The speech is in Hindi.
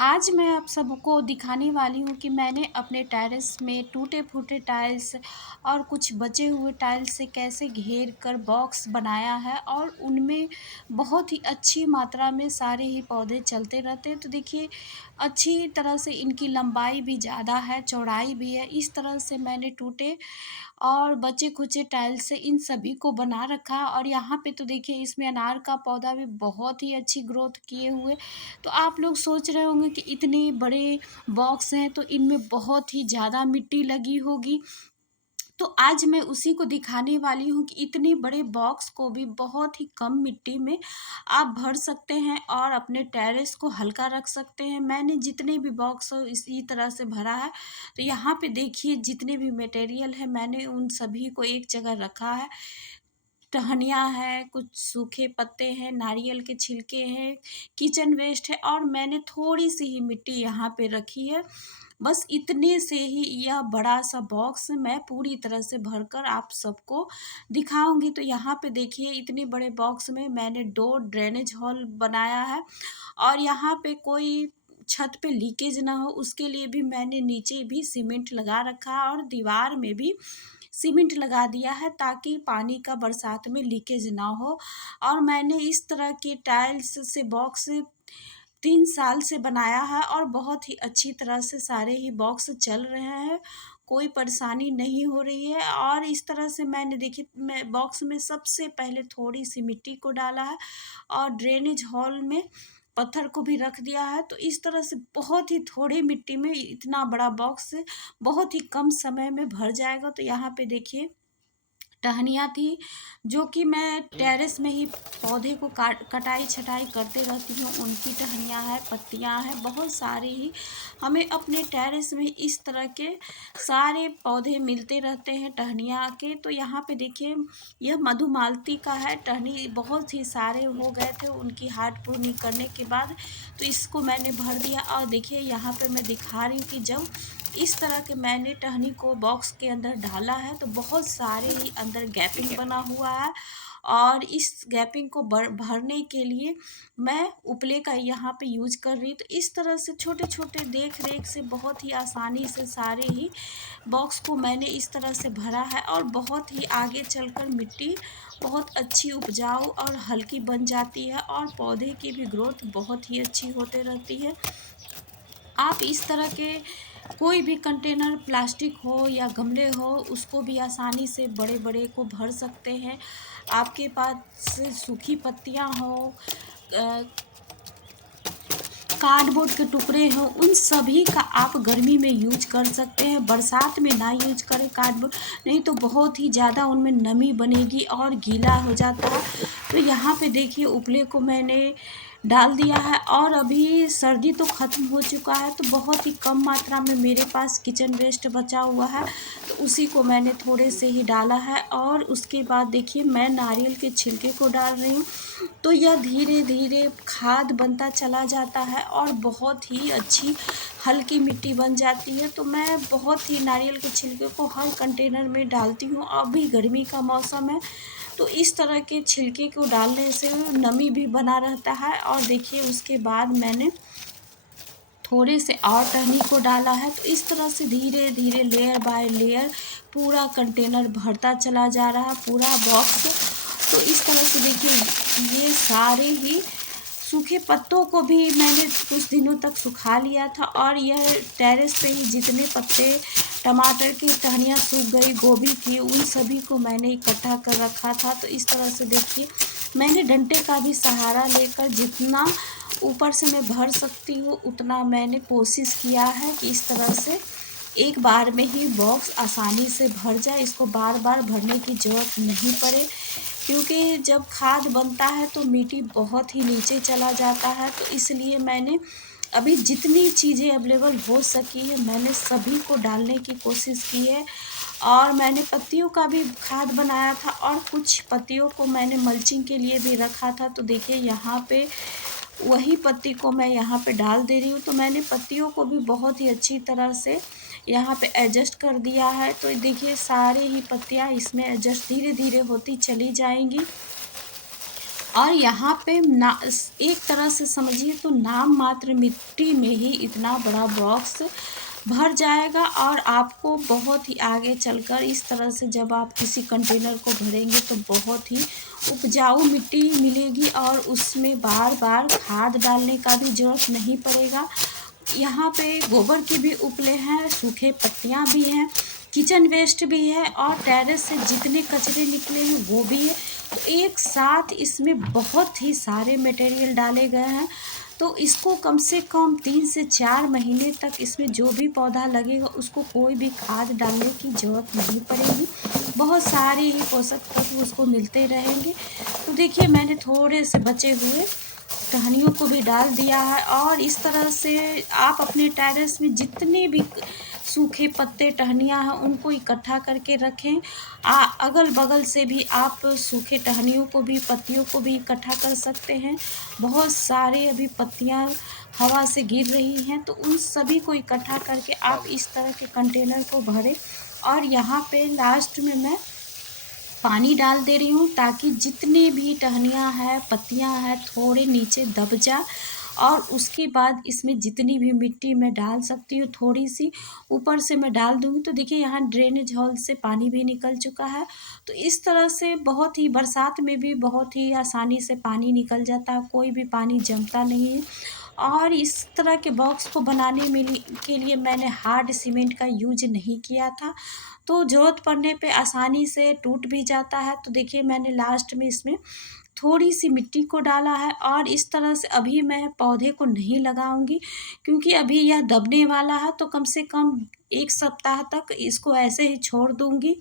आज मैं आप सबको दिखाने वाली हूँ कि मैंने अपने टेरेस में टूटे-फूटे टाइल्स और कुछ बचे हुए टाइल्स से कैसे घेर कर बॉक्स बनाया है और उनमें बहुत ही अच्छी मात्रा में सारे ही पौधे चलते रहते हैं। तो देखिए, अच्छी तरह से इनकी लंबाई भी ज़्यादा है, चौड़ाई भी है। इस तरह से मैंने टूटे और बचे-खुचे टाइल्स से इन सभी को बना रखा और यहाँ पे तो देखिए इसमें अनार का पौधा भी बहुत ही अच्छी ग्रोथ किए हुए। तो आप लोग सोच रहे होंगे कि इतने बड़े बॉक्स हैं तो इनमें बहुत ही ज़्यादा मिट्टी लगी होगी। तो आज मैं उसी को दिखाने वाली हूँ कि इतने बड़े बॉक्स को भी बहुत ही कम मिट्टी में आप भर सकते हैं और अपने टेरेस को हल्का रख सकते हैं। मैंने जितने भी बॉक्स इसी तरह से भरा है। तो यहाँ पे देखिए जितने भी मटेरियल है मैंने उन सभी को एक जगह रखा है। टहनियाँ है, कुछ सूखे पत्ते हैं, नारियल के छिलके हैं, किचन वेस्ट है और मैंने थोड़ी-सी ही मिट्टी यहाँ पे रखी है। बस इतने से ही यह बड़ा-सा बॉक्स मैं पूरी तरह से भरकर आप सबको दिखाऊँगी। तो यहाँ पे देखिए इतने बड़े बॉक्स में मैंने 2 ड्रेनेज होल बनाया है और यहाँ पे कोई छत पे लीकेज ना हो उसके लिए भी मैंने नीचे भी सीमेंट लगा रखा है और दीवार में भी सीमेंट लगा दिया है ताकि पानी का बरसात में लीकेज ना हो। और मैंने इस तरह के टाइल्स से बॉक्स 3 साल से बनाया है और बहुत ही अच्छी तरह से सारे ही बॉक्स चल रहे हैं, कोई परेशानी नहीं हो रही है। और इस तरह से मैंने देखिए मैं बॉक्स में सबसे पहले थोड़ी-सी मिट्टी को डाला है और ड्रेनेज हॉल में पत्थर को भी रख दिया है। तो इस तरह से बहुत ही थोड़ी मिट्टी में इतना बड़ा बॉक्स बहुत ही कम समय में भर जाएगा। तो यहाँ पे देखिए टहनियाँ थी, जो कि मैं टेरेस में ही पौधे को कटाई-छँटाई करते रहती हूँ, उनकी टहनियाँ हैं, पत्तियाँ हैं, बहुत सारे ही हमें अपने टेरेस में इस तरह के सारे पौधे मिलते रहते हैं टहनियाँ के। तो यहाँ पे देखिए यह मधुमालती का है, टहनी बहुत ही सारे हो गए थे उनकी हार्ड प्रूनिंग करने के बाद, तो इसको मैंने भर दिया। और देखिए यहाँ पे मैं दिखा रही हूँ कि जब इस तरह के मैंने टहनी को बॉक्स के अंदर डाला है तो बहुत सारे ही अंदर गैपिंग बना हुआ है और इस गैपिंग को भरने के लिए मैं उपले का यहाँ पे यूज कर रही हूँ। तो इस तरह से छोटे-छोटे देख-रेख से बहुत ही आसानी से सारे ही बॉक्स को मैंने इस तरह से भरा है और बहुत ही आगे चलकर मिट्टी बहुत अच्छी उपजाऊ और हल्की बन जाती है और पौधे की भी ग्रोथ बहुत ही अच्छी होते रहती है। आप इस तरह के कोई भी कंटेनर प्लास्टिक हो या गमले हो उसको भी आसानी से बड़े-बड़े को भर सकते हैं। आपके पास सूखी पत्तियाँ हो अ, कार्डबोर्ड के टुकड़े हों, उन सभी का आप गर्मी में यूज कर सकते हैं। बरसात में ना यूज करें कार्डबोर्ड, नहीं तो बहुत ही ज़्यादा उनमें नमी बनेगी और गीला हो जाता है। तो यहाँ पे देखिए उपले को मैंने डाल दिया है और अभी सर्दी तो ख़त्म हो चुका है तो बहुत ही कम मात्रा में मेरे पास किचन वेस्ट बचा हुआ है, तो उसी को मैंने थोड़े से ही डाला है और उसके बाद देखिए मैं नारियल के छिलके को डाल रही हूँ। तो यह धीरे-धीरे खाद बनता चला जाता है और बहुत ही अच्छी हल्की मिट्टी बन जाती है। तो मैं बहुत ही नारियल के छिलके को हर कंटेनर में डालती हूँ। अभी गर्मी का मौसम है, तो इस तरह के छिलके को डालने से नमी भी बना रहता है। और देखिए उसके बाद मैंने थोड़े से और टहनी को डाला है। तो इस तरह से धीरे-धीरे लेयर बाय लेयर पूरा कंटेनर भरता चला जा रहा है, पूरा बॉक्स। तो इस तरह से देखिए ये सारे ही सूखे पत्तों को भी मैंने कुछ दिनों तक सुखा लिया था और यह टेरेस पे ही जितने पत्ते टमाटर की टहनियाँ सूख गई, गोभी की, उन सभी को मैंने इकट्ठा कर रखा था। तो इस तरह से देखिए मैंने डंडे का भी सहारा लेकर जितना ऊपर से मैं भर सकती हूँ उतना मैंने कोशिश किया है कि इस तरह से एक बार में ही बॉक्स आसानी से भर जाए, इसको बार-बार भरने की ज़रूरत नहीं पड़े। क्योंकि जब खाद बनता है तो मिट्टी बहुत ही नीचे चला जाता है, तो इसलिए मैंने अभी जितनी चीज़ें अवेलेबल हो सकी है मैंने सभी को डालने की कोशिश की है। और मैंने पत्तियों का भी खाद बनाया था और कुछ पत्तियों को मैंने मल्चिंग के लिए भी रखा था। तो देखिए यहाँ पे वही पत्ती को मैं यहाँ पे डाल दे रही हूँ। तो मैंने पत्तियों को भी बहुत ही अच्छी तरह से यहाँ पे एडजस्ट कर दिया है। तो देखिए सारे ही पत्तियाँ इसमें एडजस्ट धीरे-धीरे होती चली जाएँगी और यहाँ पे ना एक तरह से समझिए तो नाम मात्र मिट्टी में ही इतना बड़ा बॉक्स भर जाएगा, और आपको बहुत ही आगे चलकर इस तरह से जब आप किसी कंटेनर को भरेंगे तो बहुत ही उपजाऊ मिट्टी मिलेगी, और उसमें बार-बार खाद डालने का भी ज़रूरत नहीं पड़ेगा। यहाँ पे गोबर के भी उपले हैं, सूखे पत्तियाँ भी हैं, किचन वेस्ट भी है, और टेरेस से जितने कचरे निकले हैं वो भी है। तो एक साथ इसमें बहुत ही सारे मटेरियल डाले गए हैं, तो इसको कम से कम 3 से 4 महीने तक इसमें जो भी पौधा लगेगा उसको कोई भी खाद डालने की ज़रूरत नहीं पड़ेगी। बहुत सारे ही पोषक तत्व उसको मिलते रहेंगे। तो देखिए, मैंने थोड़े से बचे हुए टहनियों को भी डाल दिया है, और इस तरह से आप अपने टेरेस में जितने भी सूखे पत्ते टहनियाँ हैं उनको इकट्ठा करके रखें। अगल-बगल से भी आप सूखे टहनियों को भी, पत्तियों को भी इकट्ठा कर सकते हैं। बहुत सारे अभी पत्तियाँ हवा से गिर रही हैं, तो उन सभी को इकट्ठा करके आप इस तरह के कंटेनर को भरें। और यहाँ पे लास्ट में मैं पानी डाल दे रही हूँ, ताकि जितनी भी टहनियाँ हैं, पत्तियाँ हैं, थोड़े नीचे दब जाए, और उसके बाद इसमें जितनी भी मिट्टी मैं डाल सकती हूँ थोड़ी-सी ऊपर से मैं डाल दूँगी। तो देखिए, यहाँ ड्रेनेज हॉल से पानी भी निकल चुका है। तो इस तरह से बहुत ही बरसात में भी बहुत ही आसानी से पानी निकल जाता है, कोई भी पानी जमता नहीं है। और इस तरह के बॉक्स को बनाने में के लिए मैंने हार्ड सीमेंट का यूज़ नहीं किया था, तो ज़रूरत पड़ने पे आसानी से टूट भी जाता है। तो देखिए, मैंने लास्ट में इसमें थोड़ी-सी मिट्टी को डाला है, और इस तरह से अभी मैं पौधे को नहीं लगाऊँगी, क्योंकि अभी यह दबने वाला है, तो कम से कम 1 सप्ताह तक इसको ऐसे ही छोड़ दूँगी।